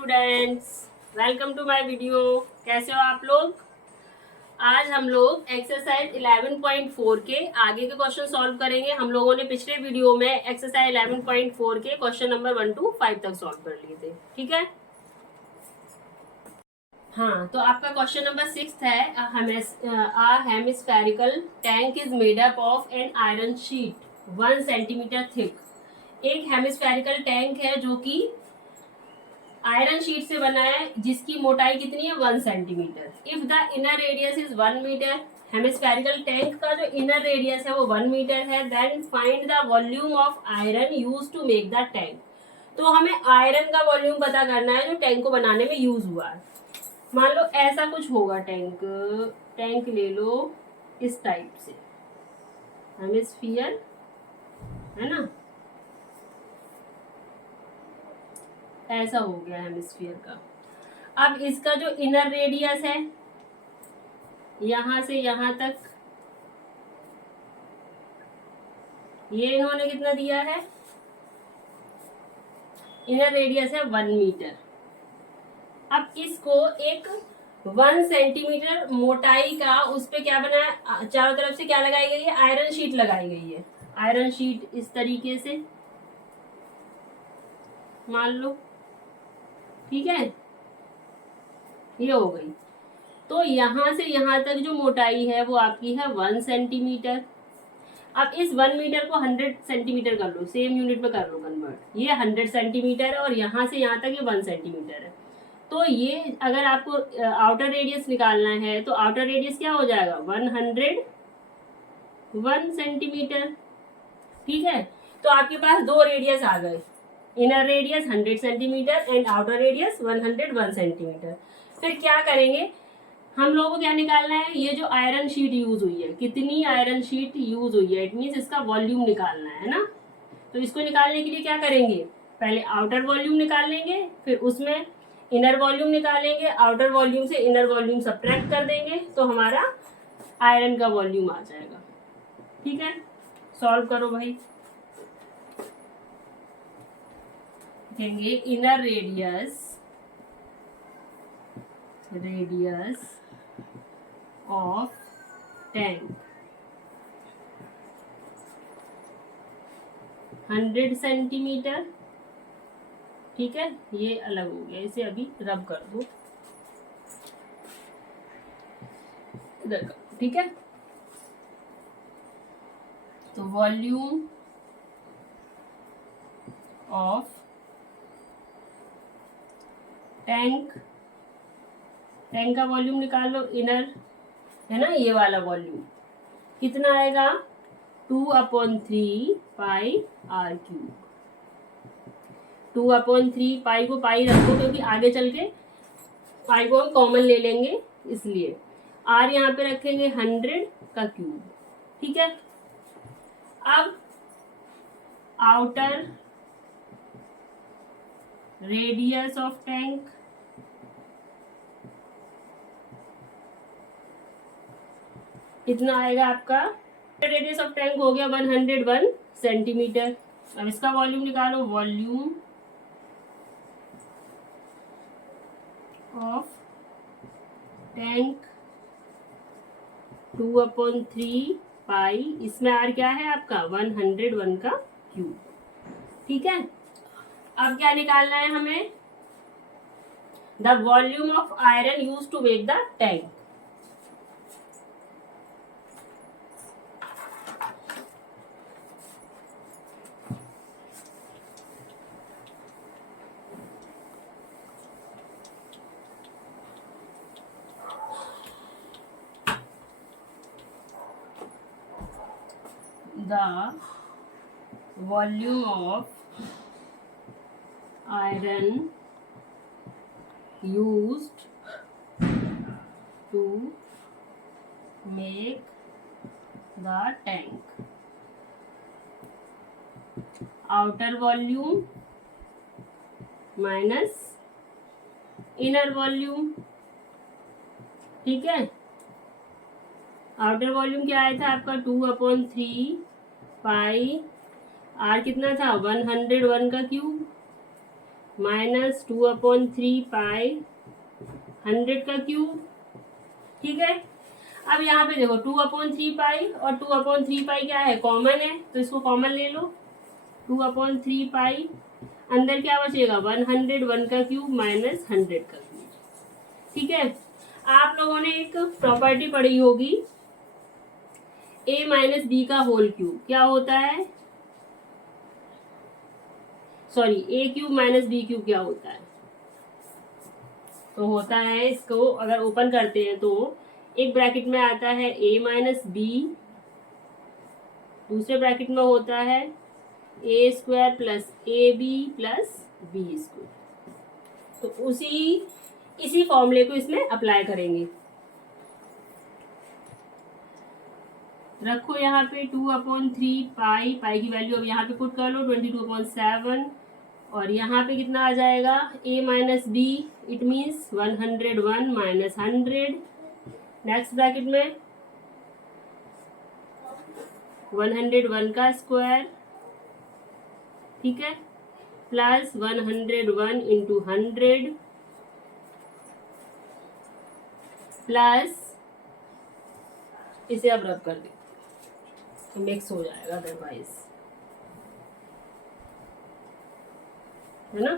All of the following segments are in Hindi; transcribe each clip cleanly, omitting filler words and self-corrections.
Students, welcome to my video. कैसे हो आप लोग? आज हम लोग एक्सरसाइज 11.4 के आगे के क्वेश्चन सॉल्व करेंगे। हम लोगों ने पिछले वीडियो में एक्सरसाइज 11.4 के क्वेश्चन नंबर 1 to 5 तक सॉल्व कर लिए थे। ठीक है, हाँ, तो आपका क्वेश्चन नंबर 6 है। A hemispherical tank is made up of an iron sheet 1 centimetre thick. एक हेमिस्फेरिकल टैंक है जो कि आयरन शीट से बना है, जिसकी मोटाई कितनी है 1 centimetre. If the inner radius is 1 metre, hemispherical tank का जो इनर रेडियस है वो 1 मीटर है, then find the volume of iron used to make the tank. तो हमें आयरन का वॉल्यूम पता करना है जो टैंक को बनाने में यूज हुआ है। मान लो ऐसा कुछ होगा टैंक ले लो इस टाइप से, हेमिस्फीयर है ना, ऐसा हो गया हेमिस्फीयर का। अब इसका जो इनर रेडियस है यहां से यहां तक, ये इन्होंने कितना दिया है, इनर रेडियस है 1 मीटर। अब इसको एक 1 सेंटीमीटर मोटाई का उस पे क्या बना है, चारों तरफ से क्या लगाई गई है, आयरन शीट लगाई गई है। आयरन शीट इस तरीके से मान लो, ठीक है, ये हो गई। तो यहां से यहां तक जो मोटाई है वो आपकी है 1 सेंटीमीटर। अब इस 1 मीटर को 100 सेंटीमीटर कर लो, सेम यूनिट में कर लो कन्वर्ट। ये 100 सेंटीमीटर है और यहाँ से यहाँ तक ये 1 सेंटीमीटर है। तो ये अगर आपको आउटर रेडियस निकालना है तो आउटर रेडियस क्या हो जाएगा 101 सेंटीमीटर। ठीक है, तो आपके पास दो रेडियस आ गए, inner radius 100 centimetre and outer radius 101 centimetre. फिर क्या करेंगे, हम लोगों को क्या निकालना है, ये जो आयरन शीट यूज हुई है, कितनी आयरन शीट यूज हुई है, इट मीन्स इसका वॉल्यूम निकालना है ना। तो इसको निकालने के लिए क्या करेंगे, पहले आउटर वॉल्यूम निकाल लेंगे, फिर उसमें इनर वॉल्यूम निकालेंगे, आउटर वॉल्यूम से इनर वॉल्यूम सब्ट्रैक्ट कर देंगे तो हमारा आयरन का वॉल्यूम आ जाएगा। ठीक है, सॉल्व करो भाई। देखेंगे inner radius of tank 100 centimetre. ठीक है, ये अलग हो गया, इसे अभी रब कर दो इधर का। ठीक है, तो वॉल्यूम ऑफ टैंक का वॉल्यूम निकाल लो, इनर है ना, ये वाला वॉल्यूम कितना आएगा 2/3 पाई r क्यूब। 2/3 पाई को पाई रखो क्योंकि आगे चल के पाई को हम कॉमन ले लेंगे, इसलिए r यहाँ पे रखेंगे 100 का क्यूब। ठीक है, अब आउटर रेडियस ऑफ टैंक कितना आएगा आपका, रेडियस ऑफ टैंक हो गया 101 सेंटीमीटर। अब इसका वॉल्यूम निकालो, वॉल्यूम ऑफ टैंक 2/3 पाई, इसमें आर क्या है आपका 101 का क्यूब। ठीक है, अब क्या निकालना है हमें, the volume of iron used to make the tank. The volume of iron used to make the tank, outer volume minus inner volume। ठीक है, आउटर वॉल्यूम क्या आया था आपका 2/3 पाई, आर कितना था 101 का क्यूब, माइनस 2/3 पाई 100 का क्यूब। ठीक है, अब यहाँ पे देखो 2/3 पाई और 2/3 पाई क्या है, कॉमन है, तो इसको कॉमन ले लो। 2/3 पाई अंदर क्या बचेगा, 101 का क्यूब माइनस 100 का क्यूब। ठीक है, आप लोगों ने एक प्रॉपर्टी पढ़ी होगी, a माइनस बी का होल क्यूब क्या होता है, sorry a cube minus B cube क्या होता है, तो होता है, इसको अगर ओपन करते हैं तो एक ब्रैकेट में आता है a माइनस बी, दूसरे ब्रैकेट में होता है a square plus A B plus B square. तो इसी फॉर्मूले को इसमें अप्लाई करेंगे। रखो यहाँ पे 2/3 पाई की वैल्यू अब यहाँ पे पुट कर लो 22/7, और यहाँ पे कितना आ जाएगा, a minus B, it means 101 minus 100। Next bracket में 101 का स्क्वायर, ठीक है, प्लस 101 इंटू 100 प्लस, इसे अब रब कर दे तो मिक्स हो जाएगा, अदरवाइज, है ना,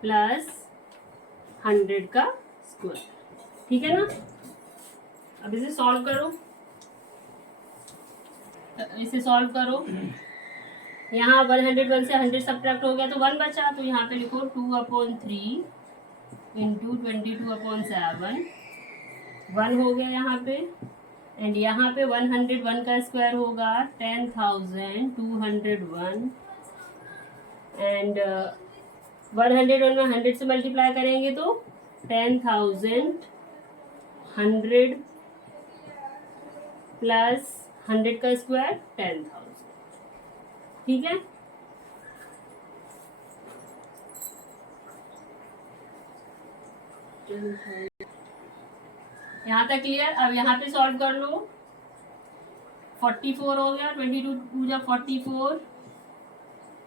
प्लस 100 का स्क्वायर। ठीक है ना, अब इसे सॉल्व करो, यहाँ 101 से 100 सब्ट्रैक्ट हो गया तो 1 बचा, तो यहाँ पे लिखो 2/3 इंटू 22/7, 1 हो गया यहाँ पे, एंड यहाँ पे 101 का स्क्वायर होगा 10,201, एंड 101 में 100 से मल्टीप्लाई करेंगे तो 10,100 प्लस 100 का स्क्वायर 10,000। ठीक है, यहाँ तक क्लियर। अब यहाँ पे सॉल्व कर लो, 44 हो गया, 22 जा 44,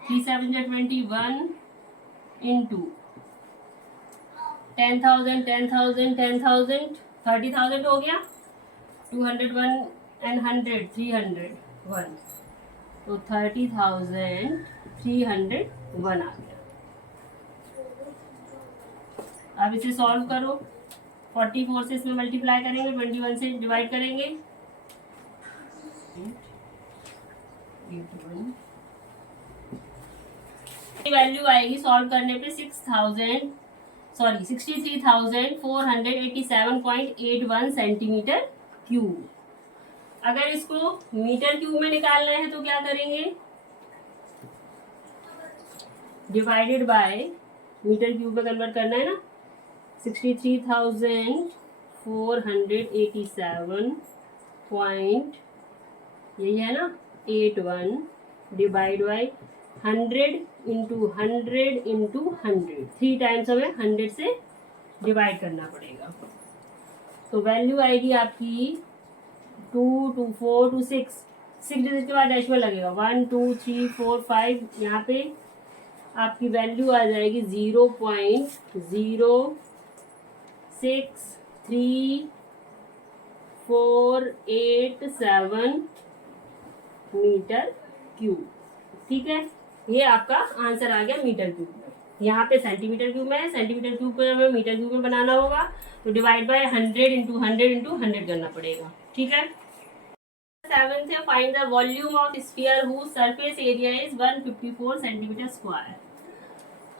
3 7 जा 21 इंटू 10,000 10,000 10,000 30,000 हो गया, 201 एंड 100 301, तो 30,301 आ गया। अब इसे सॉल्व करो, 44 से इसमें मल्टीप्लाई करेंगे, 21 से डिवाइड करेंगे, वैल्यू आएगी सॉल्व करने पे 63,487.81 सेंटीमीटर क्यूब। अगर इसको मीटर क्यूब में निकालना है तो क्या करेंगे, डिवाइडेड बाय मीटर क्यूब में कन्वर्ट करना है ना, 63,487 पॉइंट, यही है ना, 81 divide by 100 into 100 into 100, 3 times हमें 100 से डिवाइड करना पड़ेगा, तो वैल्यू आएगी आपकी 2 2 4 2 6 डिजिट के बाद डेसिमल लगेगा, 1 2 3 4 5, यहाँ पे आपकी वैल्यू आ जाएगी 0.06347 मीटर क्यूब। ठीक है, ये आपका आंसर आ गया मीटर क्यूब में। यहाँ पे सेंटीमीटर क्यूब में है, सेंटीमीटर क्यूब को हमें मीटर क्यूब में बनाना होगा तो डिवाइड बाय 100 इंटू 100 इंटू 100 करना पड़ेगा। ठीक है, 7th है, find the volume of sphere whose surface area is 154 centimetre square.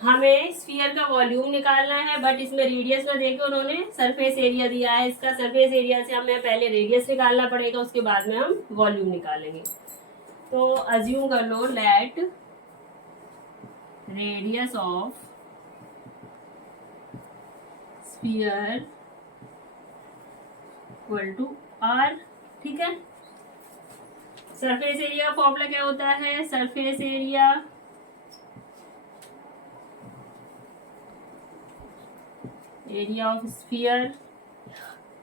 हमें स्फीयर का वॉल्यूम निकालना है, बट इसमें रेडियस ना देके उन्होंने सरफेस एरिया दिया है। इसका सरफेस एरिया से हमें पहले रेडियस निकालना पड़ेगा, उसके बाद में हम वॉल्यूम निकालेंगे। तो अज्यूम कर लो, let radius of sphere equal to r। ठीक है, सरफेस एरिया का फॉर्मूला क्या होता है, सरफेस एरिया ऑफ स्फीयर,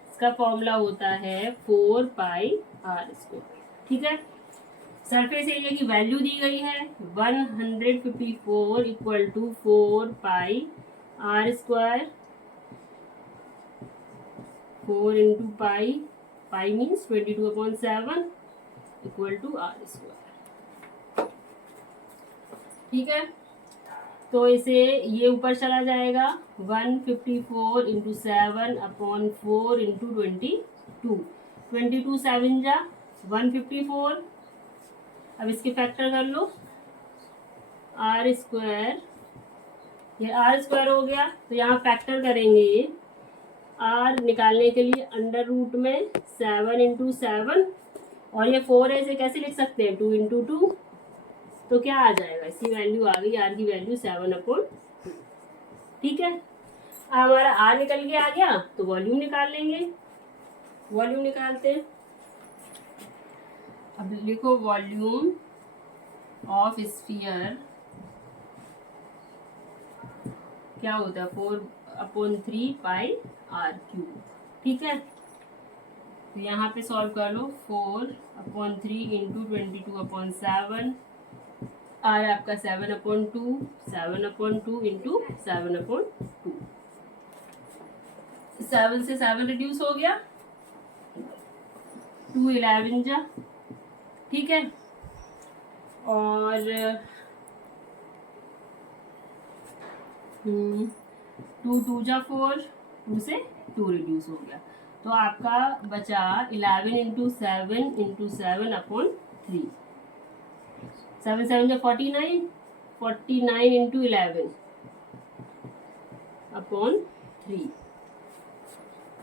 इसका फॉर्मूला होता है 4 पाई r स्क्वायर। ठीक है, सरफेस एरिया की वैल्यू दी गई है 154 equal to 4 pi R square, 4 into pi, pi means 22/7 equal to R square. ठीक है, तो इसे ये ऊपर चला जाएगा 154 इंटू 7/4 इंटू 22, 22 7 जा 154। अब इसके फैक्टर कर लो, आर स्क्वायर, ये आर स्क्वायर हो गया, तो यहाँ फैक्टर करेंगे आर निकालने के लिए अंडर रूट में 7 इंटू 7, और ये 4 है, इसे कैसे लिख सकते हैं 2 इंटू 2, तो क्या आ जाएगा, इसकी वैल्यू आ गई, आर की वैल्यू 7/2। ठीक है, अब हमारा आर निकल के आ गया, तो वॉल्यूम निकाल लेंगे। वॉल्यूम निकालते हैं, अब लिखो वॉल्यूम ऑफ स्फीयर क्या होता है 4/3 पाई आर क्यूब। ठीक है, तो यहाँ पे सॉल्व कर लो 4/3 इंटू 22/7, आर आपका 7/2, 7/2 इंटू 7/2, 7 से 7 रिड्यूस हो गया, 2 11 जा। ठीक है, और 2 2 जा 4, 2 से 2 रिड्यूस हो गया, तो आपका बचा 11 इंटू 7/3, 7 7 जा 49, 49 इंटू 11/3।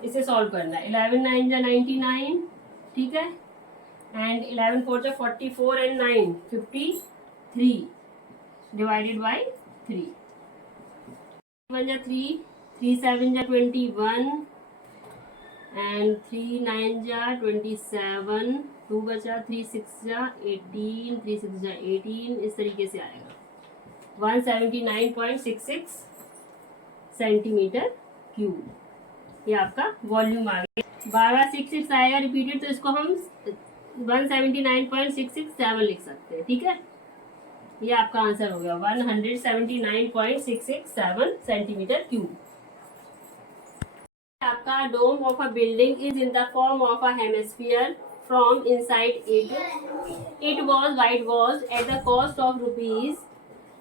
इसे सॉल्व करना है, 11 9 जा 99। ठीक है, एंड 11 4 जा 44 एंड 9 53 डिवाइडेड बाई 3, 1 जा 3, 3 7 जा 21 एंड 3 9 जा 27, 2 बचा, 3 6 जा 18, 3 6 जा 18, इस तरीके से आएगा 179.66 सेंटीमीटर क्यूब। ये आपका वॉल्यूम आ गया। बार बार 66 आएगा रिपीटेड, तो इसको हम 179.667 लिख सकते हैं। ठीक है, ये आपका आंसर हो गया 179.667 सेंटीमीटर क्यूब। आपका dome of a building is in the form of a hemisphere from inside it was white wash at the cost of rupees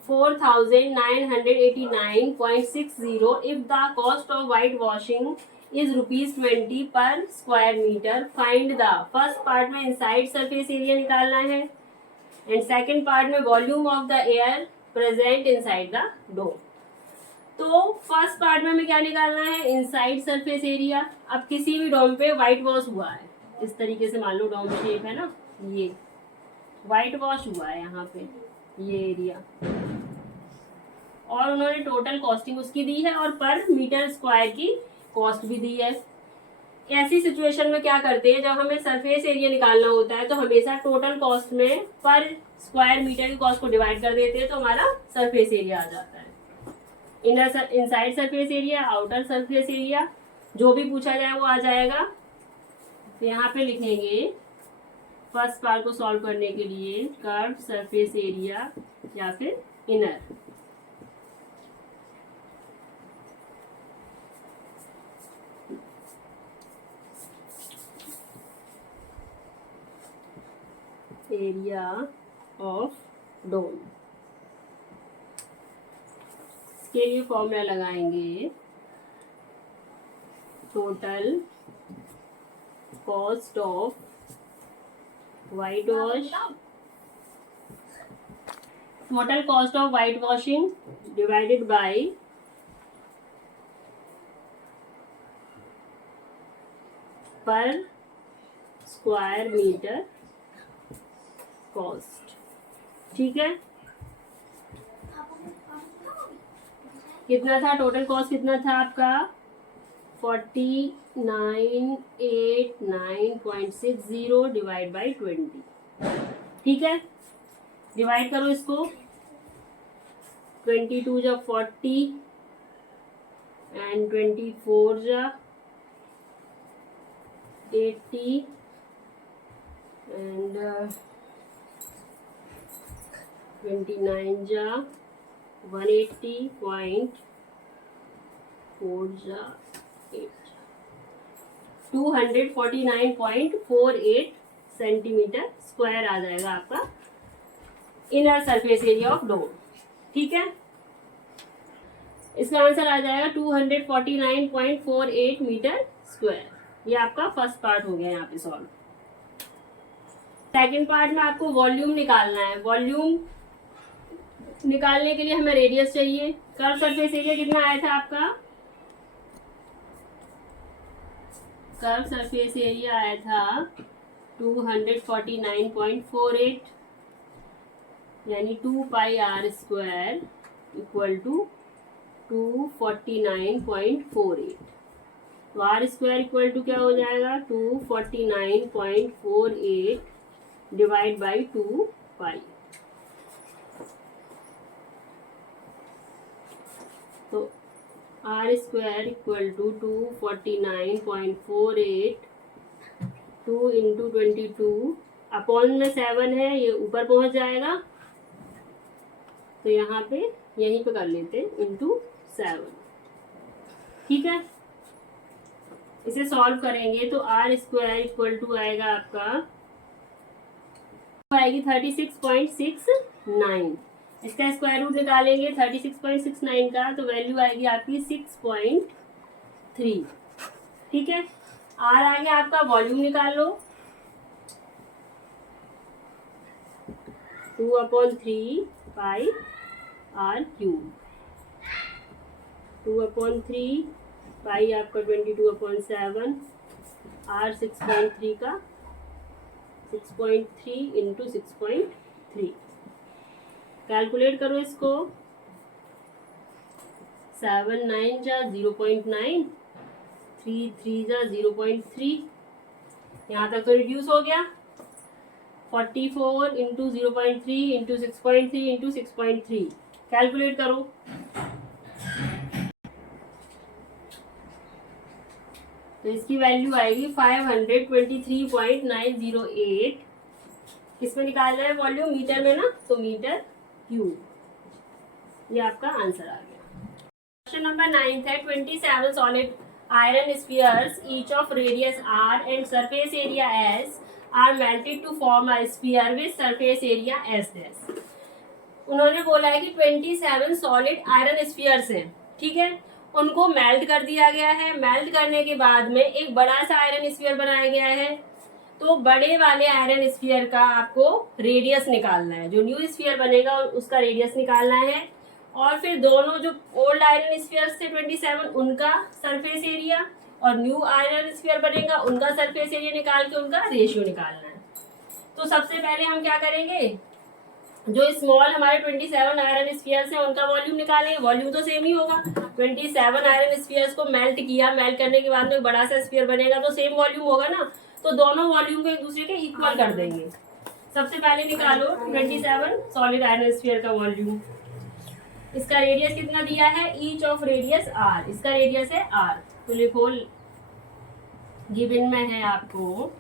4,989.60 if the cost of whitewashing is ₹20 per square meter. Find the first part में inside surface area निकालना है, and second part में volume of the air present inside the dome. तो फर्स्ट पार्ट में हमें क्या निकालना है, इनसाइड सरफेस एरिया। अब किसी भी डोम पे व्हाइट वॉश हुआ है, इस तरीके से मान लो डोम शेप है ना, ये व्हाइट वॉश हुआ है यहाँ पे ये एरिया, और उन्होंने टोटल कॉस्टिंग उसकी दी है और पर मीटर स्क्वायर की कॉस्ट भी दी है। ऐसी सिचुएशन में क्या करते हैं, जब हमें सरफेस एरिया निकालना होता है तो हमेशा टोटल कॉस्ट में पर स्क्वायर मीटर की कॉस्ट को डिवाइड कर देते हैं, तो हमारा सरफेस एरिया आ जाता है। Inside surface area, outer surface area, जो भी पूछा जाए वो आ जाएगा। तो यहाँ पे लिखेंगे फर्स्ट पार्ट को सॉल्व करने के लिए कर्व सरफेस एरिया या फिर इनर। एरिया ऑफ डोम, इसके लिए फॉर्मूला लगाएंगे total cost of white wash, total cost of white washing divided by पर स्क्वायर मीटर कॉस्ट। ठीक है, कितना था टोटल कॉस्ट, कितना था आपका 4989.60 डिवाइड बाई 20। ठीक है, डिवाइड करो इसको, 22 जा 40 एंड 24 जा 80 एंड 29 जा 180.4 जा 8 249.48 सेंटीमीटर स्क्वायर आ जाएगा आपका inner surface area of dome. ठीक है, इसका आंसर आ जाएगा 249.48 मीटर स्क्वायर। ये आपका फर्स्ट पार्ट हो गया यहाँ पे सॉल्व। सेकंड पार्ट में आपको वॉल्यूम निकालना है। वॉल्यूम निकालने के लिए हमें रेडियस चाहिए। कर्व सरफेस एरिया कितना आया था आपका? कर्व सरफेस एरिया आया था 249.48 यानी 2 पाई आर स्क्वायर इक्वल टू 249.48। तो आर स्क्वायर इक्वल टू क्या हो जाएगा? 249.48 डिवाइड बाई 2 पाई। तो R square equal to 249.48 2 into 22 upon में 7 है, ये ऊपर पहुंच जाएगा तो यहाँ पे यहीं पे कर लेते इंटू 7। ठीक है, इसे सॉल्व करेंगे तो आर स्क्वायर इक्वल टू आएगा आपका आएगी 36.69। इसका स्क्वायर रूट निकालेंगे 36.69 का तो वैल्यू आएगी आपकी 6.3। ठीक है, आर आ गया आपका। वॉल्यूम निकाल लो 2/3 पाई आर क्यूब। 2/3 पाई आपका 22/7 आर 6.3 का 6.3 इंटू 6.3। कैलकुलेट करो इसको। 7 9 जा 0.9 3 3 जा 0.3। यहाँ तक तो रिड्यूस हो गया। 44 इंटू 0.3 इंटू 6.3 इंटू 6.3 कैलकुलेट करो। तो इसकी वैल्यू आएगी 523.908। किसमें निकालना है वॉल्यूम? मीटर में ना, तो मीटर क्यूब। ये आपका आंसर आ गया। क्वेश्चन नंबर 9 है 27 solid iron spheres each of radius r and surface area s are melted to form a sphere with surface area s dash। उन्होंने बोला है कि 27 सॉलिड आयरन स्फीयर्स हैं। ठीक है, उनको मेल्ट कर दिया गया है। मेल्ट करने के बाद में एक बड़ा सा आयरन स्फीयर बनाया गया है। तो बड़े वाले आयरन स्फीयर का आपको रेडियस निकालना है। जो न्यू स्फीयर बनेगा उसका रेडियस निकालना है। और फिर दोनों जो ओल्ड आयरन स्फीयर्स थे 27 उनका सरफेस एरिया और न्यू आयरन स्फीयर बनेगा उनका सरफेस एरिया निकाल के उनका रेशियो निकालना है। तो सबसे पहले हम क्या करेंगे? जो स्मॉल हमारे 27 आयरन स्फीयर्स हैं उनका वॉल्यूम निकालेंगे। वॉल्यूम तो सेम ही होगा। 27 आयरन स्फीयर्स को मेल्ट किया, मेल्ट करने के बाद में बड़ा सा स्फीयर बनेगा तो सेम वॉल्यूम होगा ना। तो दोनों वॉल्यूम को एक दूसरे के इक्वल कर देंगे। सबसे पहले निकालो 27 सॉलिड आयरन स्फीयर का वॉल्यूम। इसका रेडियस कितना दिया है? Each of radius R. इसका रेडियस है आर। तो लिखो गिवन में है आपको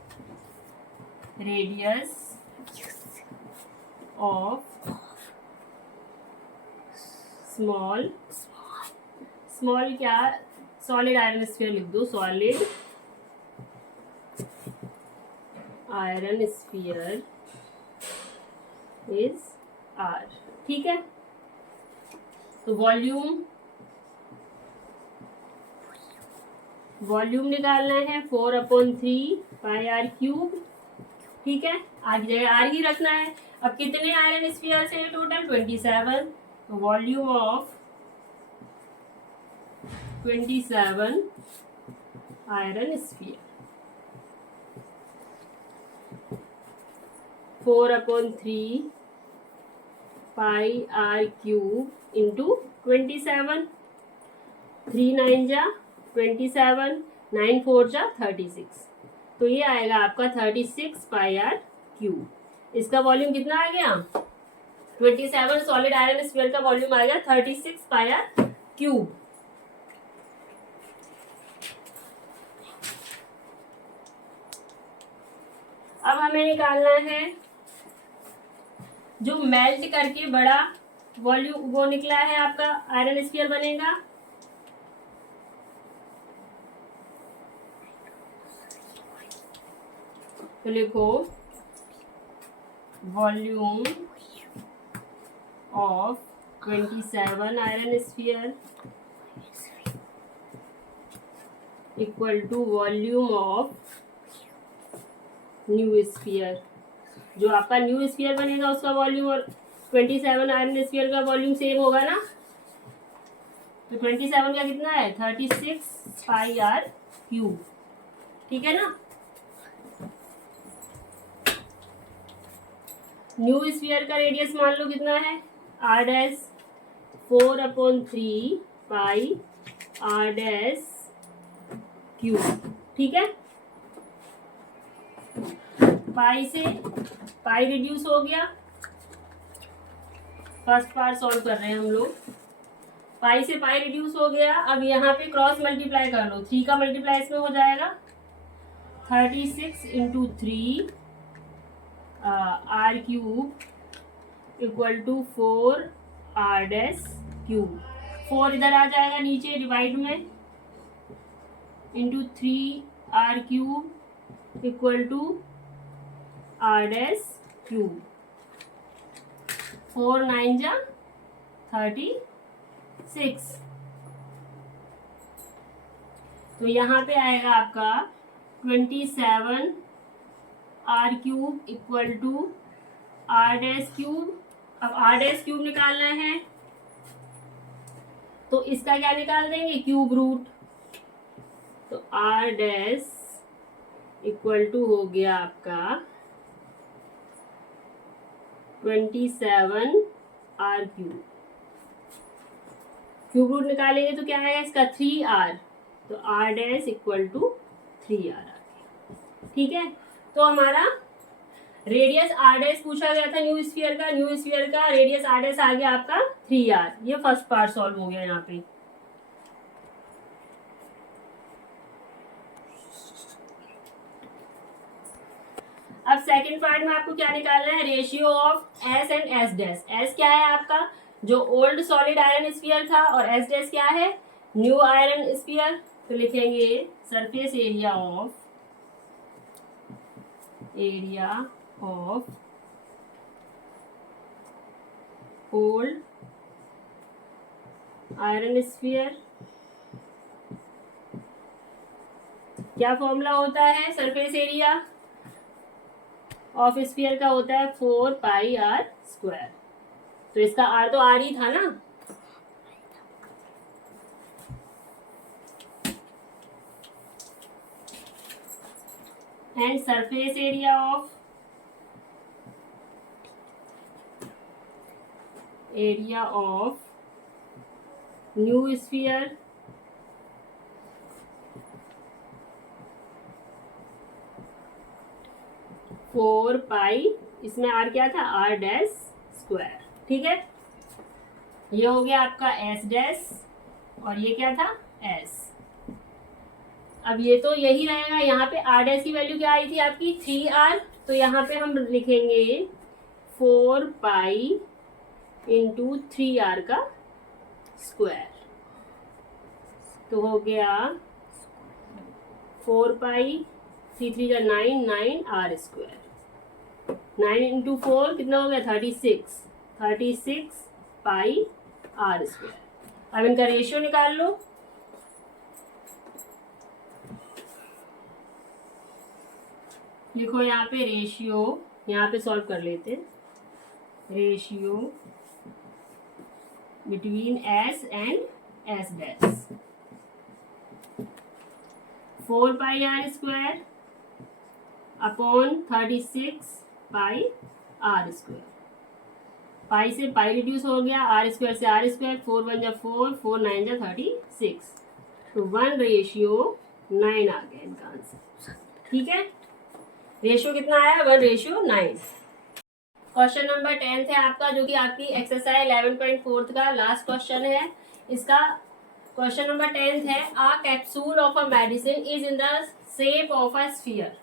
रेडियस ऑफ स्मॉल क्या? सॉलिड आयरन स्फीयर लिख दो। Solid iron sphere is R. ठीक है, तो वॉल्यूम निकालना है 4/3 पाई आर क्यूब। ठीक है, आगे जगह आर ही रखना है। अब कितने आयरन स्फीयर्स हैं टोटल? 27। तो volume of 27 iron sphere 4/3 pi R cube into 27। 3 9 जा 27, 9 4 जा 36। तो ये आएगा आपका 36 पाई आर क्यूब। इसका वॉल्यूम कितना आ गया? 27 सॉलिड आयरन स्फीयर का वॉल्यूम आ गया 36 पाई आर क्यूब। अब हमें निकालना है जो मेल्ट करके बड़ा वॉल्यूम वो निकला है आपका आयरन स्फीयर बनेगा। तो लिखो volume of 27 iron sphere equal to volume of new sphere. जो आपका न्यू स्फीयर बनेगा उसका वॉल्यूम और 27 आयरन स्फीयर का वॉल्यूम सेम होगा ना। तो 27 का कितना है 36 पाई आर क्यूब, ठीक है ना। न्यू स्फीयर का रेडियस मान लो कितना है R dash 4/3 pi R dash cube, ठीक है। पाई से पाई रिड्यूस हो गया, फर्स्ट पार्ट सॉल्व कर रहे हैं हम लोग। पाई से पाई रिड्यूस हो गया। अब यहाँ पे क्रॉस मल्टीप्लाई कर लो, 3 का मल्टीप्लाई इसमें हो जाएगा 36 into 3 R cube equal to 4 R dash cube. 4 इधर आ जाएगा नीचे डिवाइड में, into 3 R cube equal to R dash cube. 4 9 जा 36। तो यहाँ पे आएगा आपका 27 R cube equal to R dash cube. अब आर डैश क्यूब निकालना है तो इसका क्या निकाल देंगे क्यूब रूट। तो आर डैश इक्वल टू हो गया आपका 27 आर क्यूब। क्यूब रूट निकालेंगे तो क्या आएगा इसका 3r। तो R dash equal to 3r आ गया, ठीक है। तो हमारा रेडियस आर डैश पूछा गया था न्यू स्फीयर का, न्यू स्फीयर का रेडियस आर डैश आ गया आपका 3r। ये फर्स्ट पार्ट सॉल्व हो गया यहाँ पे। अब सेकंड पार्ट में आपको क्या निकालना है ratio of S and S dash. S क्या है आपका जो ओल्ड सॉलिड आयरन स्फीयर था और एस डैश क्या है न्यू आयरन स्फीयर। तो लिखेंगे surface area of old iron sphere. क्या फॉर्मूला होता है सरफेस एरिया ऑफ स्फीयर का होता है 4 पाई आर स्क्वायर। तो इसका आर तो आर ही था ना। And surface area of new sphere four pi, इसमें आर क्या था आर डैश स्क्वायर, ठीक है। ये हो गया आपका एस डैश और ये क्या था एस। अब ये तो यही रहेगा। यहाँ पे आर डैश की वैल्यू क्या आई थी आपकी 3r। तो यहाँ पे हम लिखेंगे 4 पाई इंटू 3r का स्क्वायर। तो हो गया 4 पाई 3 3 का 9 9r स्क्वायर। 9 इंटू 4 कितना हो गया 36 पाई आर स्क्वायर। अब इनका रेशियो निकाल लो। लिखो यहाँ पे रेशियो, यहाँ पे सॉल्व कर लेते हैं। Ratio between S and S dash 4 pi R square upon 36 pi R square. Pi से पाई रिड्यूस हो गया, आर स्क्वायर से आर स्क्वायर, 4 1 जा 4 4 9 जा 36। तो 1:9 आ गया इनका आंसर, ठीक है। रेशियो कितना आया 1:9। क्वेश्चन नंबर 10 है आपका जो कि आपकी एक्सरसाइज 11.4 का लास्ट क्वेश्चन है। इसका क्वेश्चन नंबर 10 है a capsule of a medicine is in the shape of a sphere.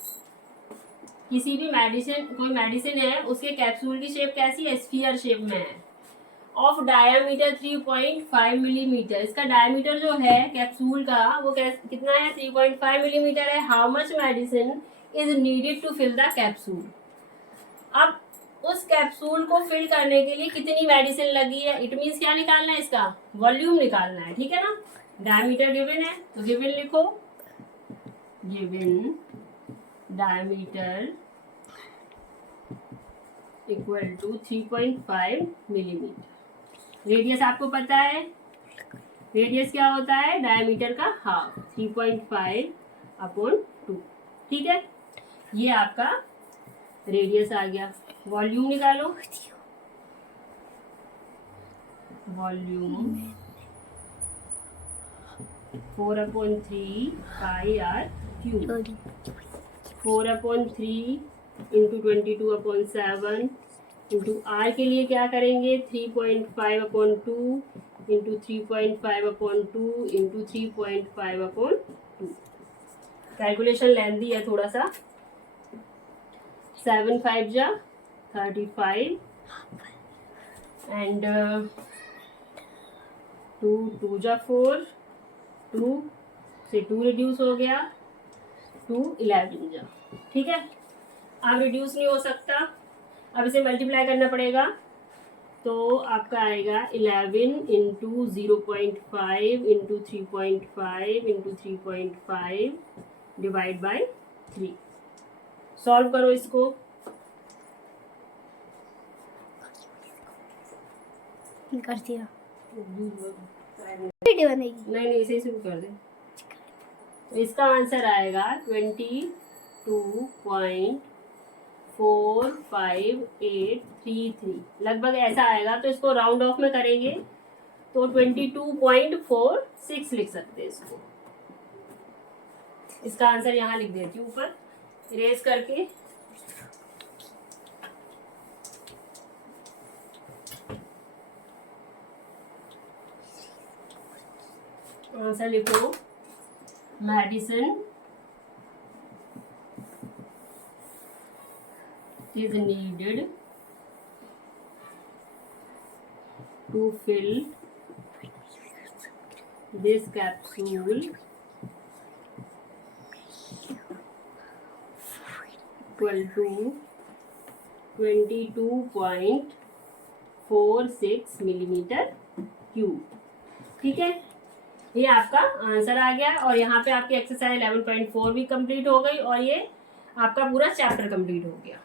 किसी भी मेडिसिन, कोई मेडिसिन है, उसके कैप्सूल की शेप कैसी है, स्फीयर शेप में है, ऑफ डायामीटर 3.5 मिलीमीटर। इसका डायमीटर जो है कैप्सूल का वो कितना है, 3.5 मिलीमीटर है। How much medicine is needed to fill the capsule. अब उस कैप्सूल को फिल करने के लिए कितनी मेडिसिन लगी है, इट मीन्स क्या निकालना है, इसका वॉल्यूम निकालना है, ठीक है ना। डायमीटर गिवन है तो गिवन लिखो, given diameter equal to 3.5 millimetre. Radius आपको पता है, रेडियस क्या होता है, डायमीटर का हाफ, 3.5/2, ठीक है। ये आपका रेडियस आ गया। वॉल्यूम निकालो, volume 4/3πr³, 4/3 into 22/7 into are के लिए क्या करेंगे, 3.5/2 इंटू 3.5/2 इंटू 3.5/2। कैलकुलेशन लेंदी है थोड़ा सा। 7 5 जा 35 एंड 2 2 जा 4, 2 से 2 रिड्यूस हो गया, 2 11 जा, ठीक है। अब रिड्यूस नहीं हो सकता, अब इसे मल्टीप्लाई करना पड़ेगा, तो आपका आएगा 11 into 0.5 into 3.5 into 3.5 divide by 3। Solve करो इसको, कर दिया। वीडियो बनेगी, नहीं इसे ही शुरू कर दे। तो इसका आंसर आएगा 22.45833, लगभग ऐसा आएगा। तो इसको राउंड ऑफ में करेंगे तो 22.46 लिख सकते हैं इसको। इसका आंसर यहाँ लिख देती हूँ ऊपर इरेज करके। आंसर लिखो, medicine is needed to fill this capsule equal to 22.46 millimetre cube, ठीक है। ये आपका आंसर आ गया और यहाँ पे आपकी एक्सरसाइज 11.4 भी कंप्लीट हो गई और ये आपका पूरा चैप्टर कंप्लीट हो गया।